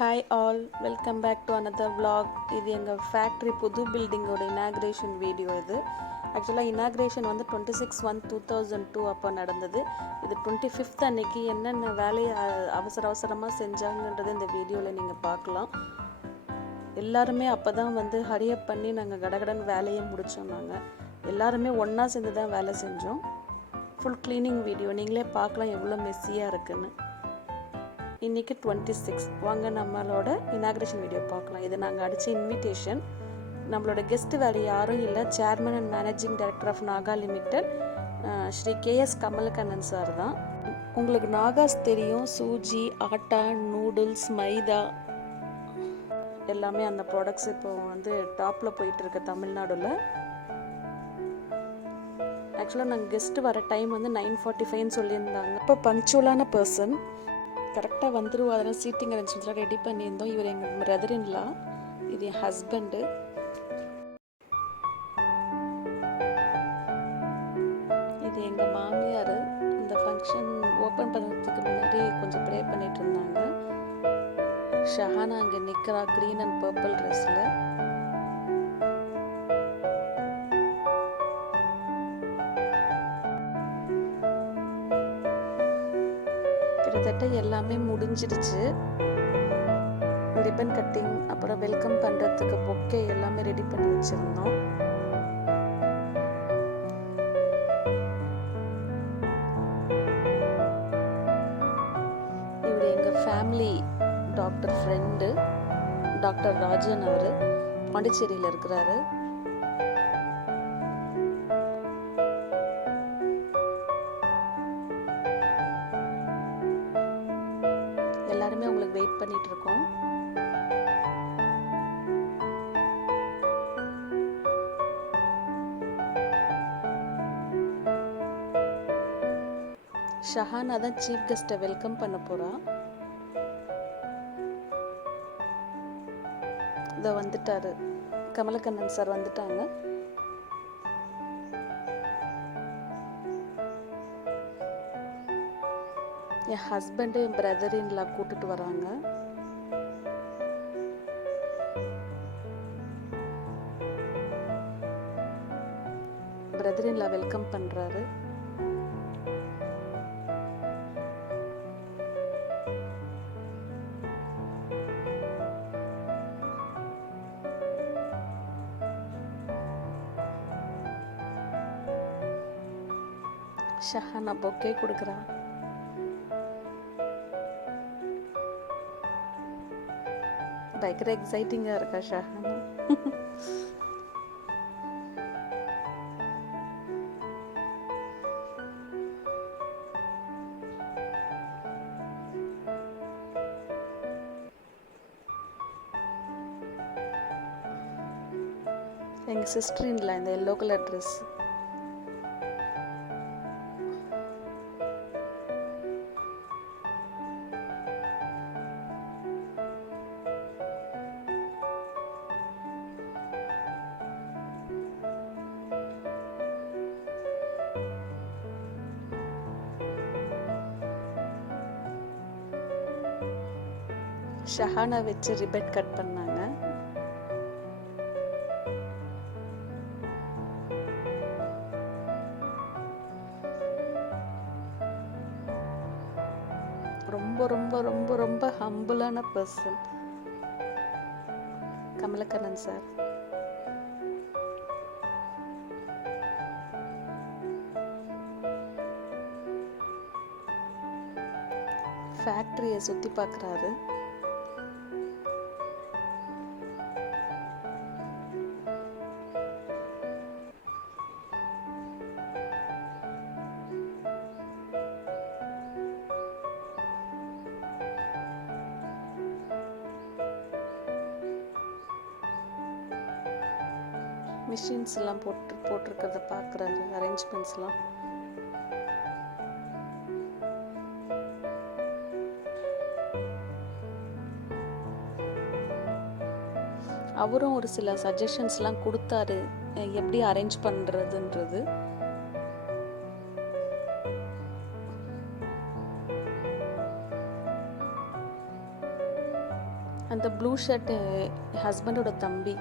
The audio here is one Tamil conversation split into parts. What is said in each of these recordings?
Hi all, welcome back to another vlog. இது எங்கள் ஃபேக்ட்ரி புது பில்டிங்கோட இனாக்ரேஷன் வீடியோ. இது ஆக்சுவலாக இனாக்ரேஷன் வந்து 26/1/2002 அப்போ நடந்தது. இது 25th அன்னைக்கு என்னென்ன வேலையை அவசரமாக செஞ்சாங்கன்றது இந்த வீடியோவில் நீங்கள் பார்க்கலாம். எல்லாருமே அப்போ தான் வந்து ஹரியப் பண்ணி நாங்கள் கடகடன் வேலையை முடித்தோம். நாங்கள் எல்லாருமே ஒன்றா சேர்ந்து தான் வேலை செஞ்சோம். ஃபுல் க்ளீனிங் வீடியோ நீங்களே பார்க்கலாம் எவ்வளோ மெஸ்ஸியாக இருக்குன்னு. இன்றைக்கி 26. வாங்க நம்மளோட இனாக்ரேஷன் வீடியோ பார்க்கலாம். இது நாங்கள் அடித்த இன்விடேஷன். நம்மளோட கெஸ்ட்டு வேறு யாரும் இல்லை, chairman and managing director of Naga limited Shri.K.S.Kamalakannan sir தான். உங்களுக்கு நாகாஸ் தெரியும், சூஜி, ஆட்டா, நூடுல்ஸ், மைதா எல்லாமே அந்த ப்ராடக்ட்ஸ் இப்போ வந்து டாப்பில் போயிட்டுருக்கு தமிழ்நாடுல. ஆக்சுவலாக நாங்கள் கெஸ்ட்டு வர டைம் வந்து 9:45 சொல்லியிருந்தாங்க. இப்போ பங்க்சுவலான பர்சன் கரெக்டாக வந்துடுவோம். அதெல்லாம் சீட்டிங் அரேஞ்ச்மெண்ட்ஸ்லாம் ரெடி பண்ணியிருந்தோம். இவர் எங்கள் பிரதர் இன் லா, இது என் ஹஸ்பண்டு. இது எங்கள் மாமியார். இந்த ஃபங்க்ஷன் ஓப்பன் பண்ணுறதுக்கு முன்னாடி கொஞ்சம் ப்ரே பண்ணிட்டு இருந்தாங்க. ஷஹானா அங்கே நிற்கிறா க்ரீன் அண்ட் பர்பிள் ட்ரெஸ்ஸில். கிட்டத்தட்ட எல்லாமே முடிஞ்சிடுச்சு. ரிப்பன் கட்டிங், அப்புறம் வெல்கம் பண்ணுறதுக்கு பொக்கே எல்லாமே ரெடி பண்ணி வச்சுருந்தோம். இவர் எங்கள் family doctor friend doctor Rajan. அவர் பாண்டிச்சேரியில் இருக்கிறாரு. எல்லாருமே உங்களுக்கு வெயிட் பண்ணிட்டு இருக்கோம். ஷஹானா தான் சீஃப் கெஸ்ட்டை வெல்கம் பண்ண போறா. இதை வந்துட்டாரு, கமலக்கண்ணன் சார் வந்துட்டாங்க. என் ஹஸ்பண்டு என் பிரதர் இன் லா கூட்டிட்டு வராங்க. பிரதர் இன் லா வெல்கம் பண்றாரு. ஷஹானா பொக்கே கொடுக்குறா. பயங்கர எக்ஸைட்டிங்காக இருக்கா ஷஹானா. எங்கள் சிஸ்டர் இன்லா இந்த எல்லோ கலர் ட்ரெஸ். ஷஹானா வச்சு ரிப்பன் கட் பண்ணாங்க. ரொம்ப ரொம்ப ரொம்ப ரொம்ப ஹம்பிளான பர்சன் கமலக்கண்ணன் சார். ஃபேக்ட்ரியை சுற்றி பார்க்குறாரு. மிஷின்ஸ் எல்லாம் போட்டிருக்கிறத பார்க்குறாரு, அரேஞ்ச்மெண்ட்ஸ்லாம். அவரும் ஒரு சில சஜஷன்ஸ்லாம் கொடுத்தாரு, எப்படி அரேஞ்ச் பண்ணுறதுன்றது. அந்த ப்ளூ ஷர்ட் ஹஸ்பண்டோட தம்பி.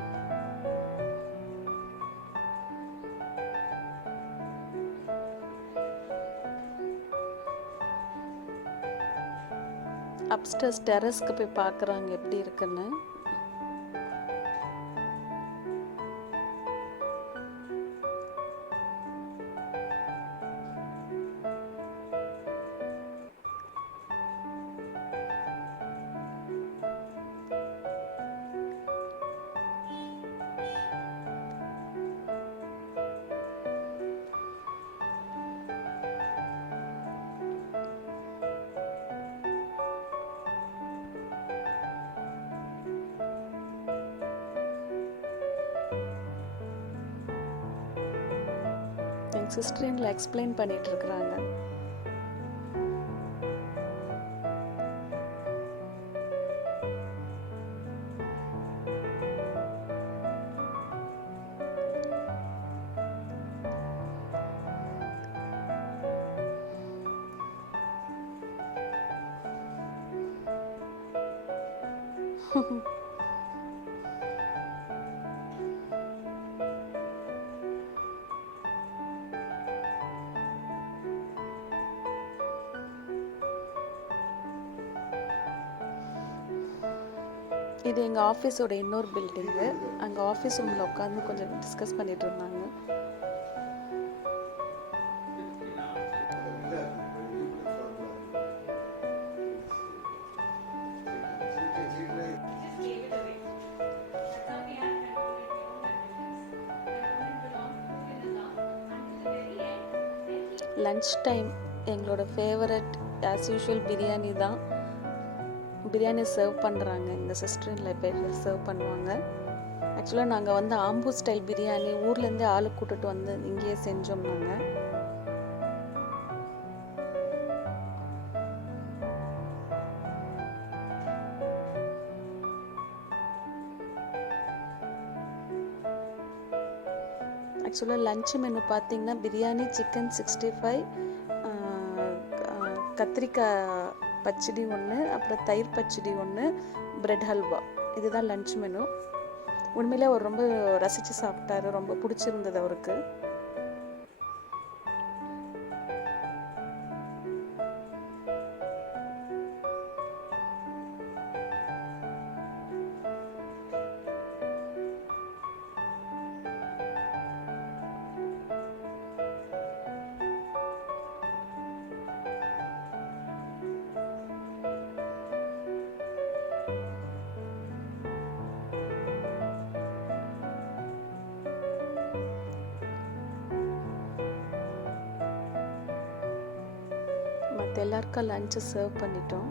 அப்ஸ்டர்ஸ் டெரஸ்க்கு போய் பார்க்குறாங்க எப்படி இருக்குன்னு. எங்கள் சிஸ்டர் எக்ஸ்பிளைன் பண்ணிட்டு இருக்கிறாங்க. இது எங்கள் ஆஃபீஸோட இன்னொரு பில்டிங்கு. அங்கே ஆஃபீஸ் ரூமில் உட்காந்து கொஞ்சம் டிஸ்கஸ் பண்ணிட்டு இருந்தாங்க. லன்ச் டைம் எங்களோட ஃபேவரட் ஆஸ் யூஷுவல் பிரியாணி தான். பிரியாணி சர்வ் பண்ணுறாங்க. எங்கள் சிஸ்டரில் பேர் சர்வ் பண்ணுவாங்க. ஆக்சுவலாக நாங்கள் வந்து ஆம்பூர் ஸ்டைல் பிரியாணி ஊர்லேருந்தே ஆளு கூட்டிட்டு வந்து இங்கேயே செஞ்சோம். நாங்கள் ஆக்சுவலாக லன்ச் மெனு பார்த்திங்கன்னா பிரியாணி, சிக்கன் 65, கத்திரிக்காய் பச்சடி ஒன்று, அப்புறம் தயிர் பச்சடி ஒன்று, பிரெட் ஹல்வா. இதுதான் லன்ச் மெனு. உண்மையிலே அவர் ரொம்ப ரசித்து சாப்பிட்டாரு. ரொம்ப பிடிச்சிருந்தது அவருக்கு. மற்ற எல்லாருக்கும் லஞ்சை சர்வ் பண்ணிட்டோம்.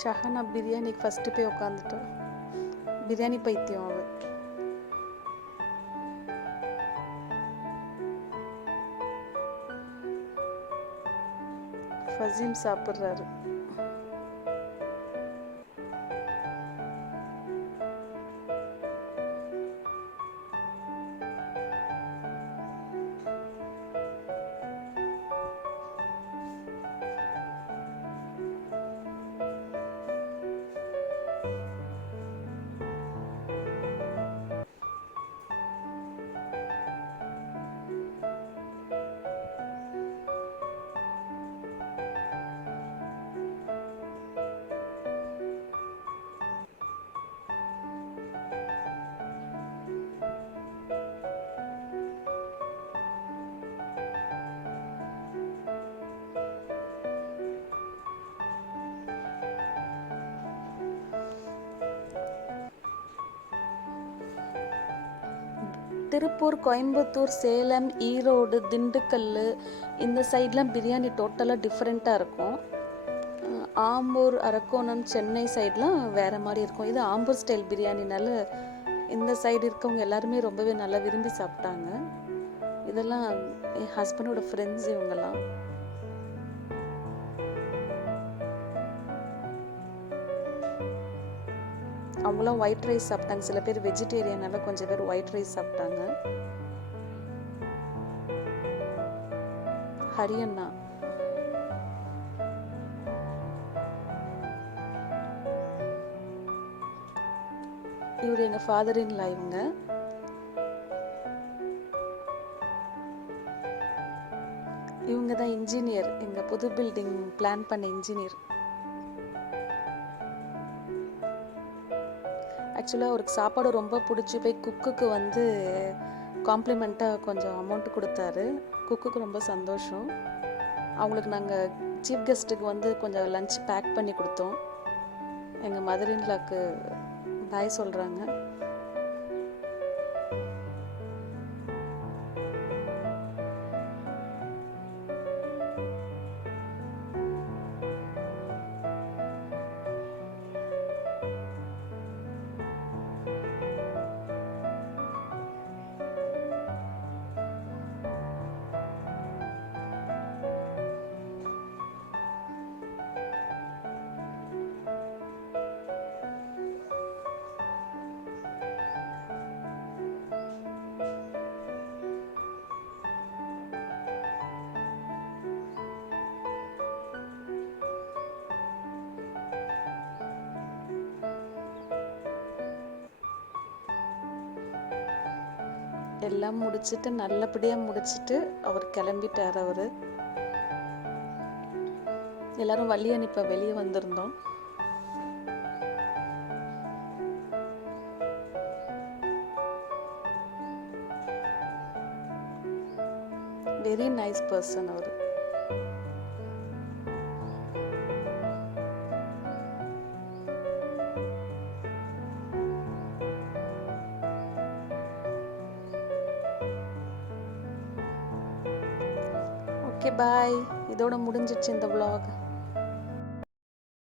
ஷஹானா பிரியாணிக்கு ஃபஸ்ட்டு போய் உட்காந்துட்டோம். பிரியாணி பைத்தியம் அவ. ஃபசீம் சாப்பிட்றாரு. திருப்பூர், கோயம்புத்தூர், சேலம், ஈரோடு, திண்டுக்கல் இந்த சைட்லாம் பிரியாணி டோட்டலாக டிஃப்ரெண்ட்டாக இருக்கும். ஆம்பூர், அரக்கோணம், சென்னை சைட்லாம் வேறு மாதிரி இருக்கும். இது ஆம்பூர் ஸ்டைல் பிரியாணினால இந்த சைடு இருக்கவங்க எல்லாருமே ரொம்பவே நல்லா விரும்பி சாப்பிட்டாங்க. இதெல்லாம் என் ஹஸ்பண்டோட ஃப்ரெண்ட்ஸ். இவங்கெல்லாம் அவங்களாம் ஒயிட் ரைஸ் சாப்பிட்டாங்க. சில பேர் வெஜிடேரியனால கொஞ்சம் பேர் ஒயிட் ரைஸ் சாப்பிட்டாங்க. ஹரியண்ணா இவர் எங்கள் ஃபாதர் இன் லா. இவங்க தான் இன்ஜினியர், எங்கள் புது பில்டிங் பிளான் பண்ண இன்ஜினியர். ஆக்சுவலாக அவருக்கு சாப்பாடு ரொம்ப பிடிச்சி போய் குக்குக்கு வந்து காம்ப்ளிமெண்ட்டாக கொஞ்சம் அமௌண்ட் கொடுத்தாரு. குக்குக்கு ரொம்ப சந்தோஷம். அவங்களுக்கு நாங்கள் சீஃப் கெஸ்ட்டுக்கு வந்து கொஞ்சம் லஞ்ச் பேக் பண்ணி கொடுத்தோம். எங்கள் மதர் இன் லாக்கு பாய் சொல்கிறாங்க. எல்லாம் முடிச்சுட்டு நல்லபடியாக முடிச்சுட்டு அவர் கிளம்பிட்டார். அவர் எல்லாரும் வழி அனுப்ப வெளியே வந்திருந்தோம். வெரி நைஸ் பர்சன் அவர். Okay bye. இதோட முடிஞ்சிடுச்சு இந்த vlog.